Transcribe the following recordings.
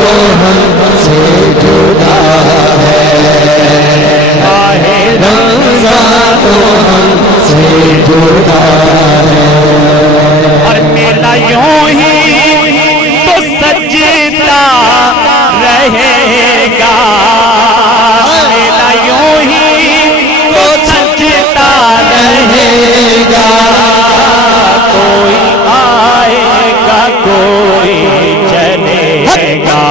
तो हमसे जुदा है, माहे रमज़ान तो हमसे जुदा है। और मेला यूं ही तो सजता रहेगा, मेला यूं ही तो सजता रहेगा। कोई आएगा कोई चलेगा,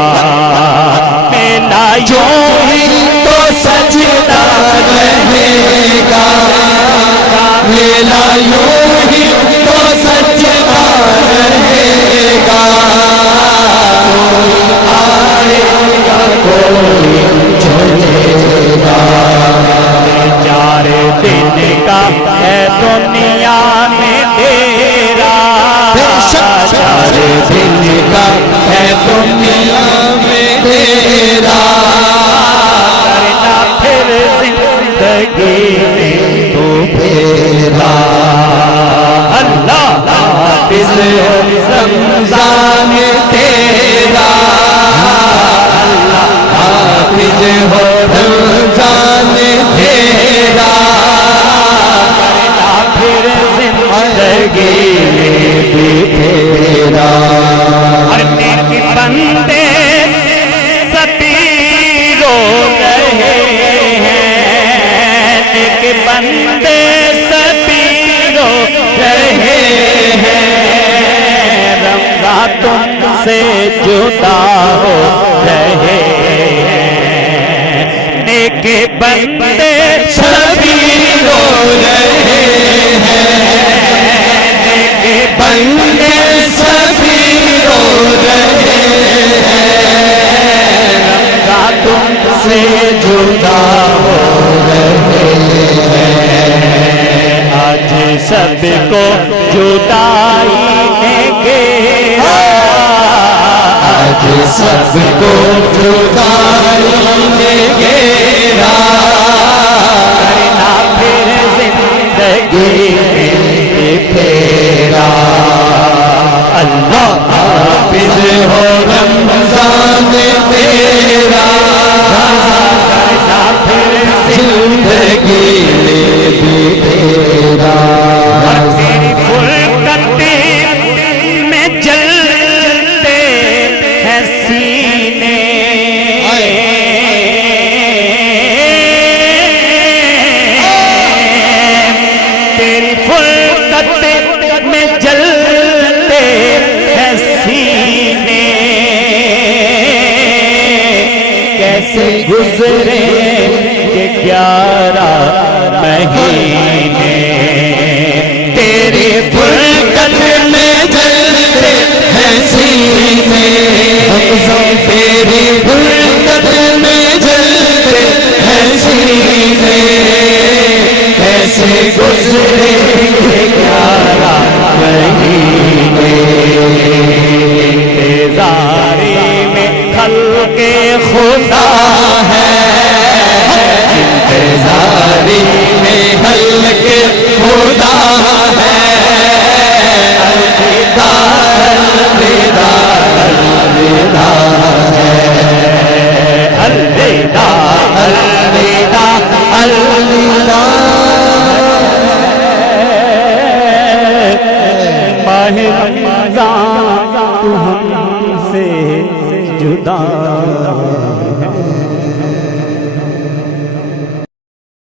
मेला यूं ही तो सजता रहेगा, मेला यूं ही तो सजता रहेगा। कोई आएगा कोई चलेगा। 4 दिन का है दुनिया में तेरा, 4 दिन का है दुनिया में तेरा। करना फिर जिंदगी में तो तेरा अल्लाह हाफिज़ रमज़ान तेरा, अल्लाह हाफिज़ हो रमज़ान तेरा। करना फिर जिंदगी में भी तेरा और नेक बंदे सभी रो रहे हैं, नेक बंदे सभी रो रहे हैं। रमज़ान तुमसे जुदा हो रहे हैं, नेक बंदे सभी रो रहे हैं, नेक बंदे सभी रो रहे हैं। रमज़ान तुमसे जुदा हो रहे हैं, आज सबको जुदाई ने घेरा, आज सबको जुदाई ने घेरा। करना फिर जिंदगी में तेरा अल्लाह हाफिज़ हो रमज़ान तेरा, करना फिर जिंदगी में भी तेरा। और तेरी फुरकती में जलते हैं सीने, तेरी फुरकत में जलते हैं सीने। कैसे गुजरे ये 11 महीने, तेरी फुरकत में जलते हैं सीने, तेरी फुरकत में जलते हैं सीने। कैसे गुजरे 11 महीने, इंतज़ारी में खल्क़े खुदा है, इंतज़ारी में खल्क़े खुदा है। अलविदा अलविदा अलविदा है, अलविदा अलविदा अलविदा। माहे रमज़ान तू हमसे जुदा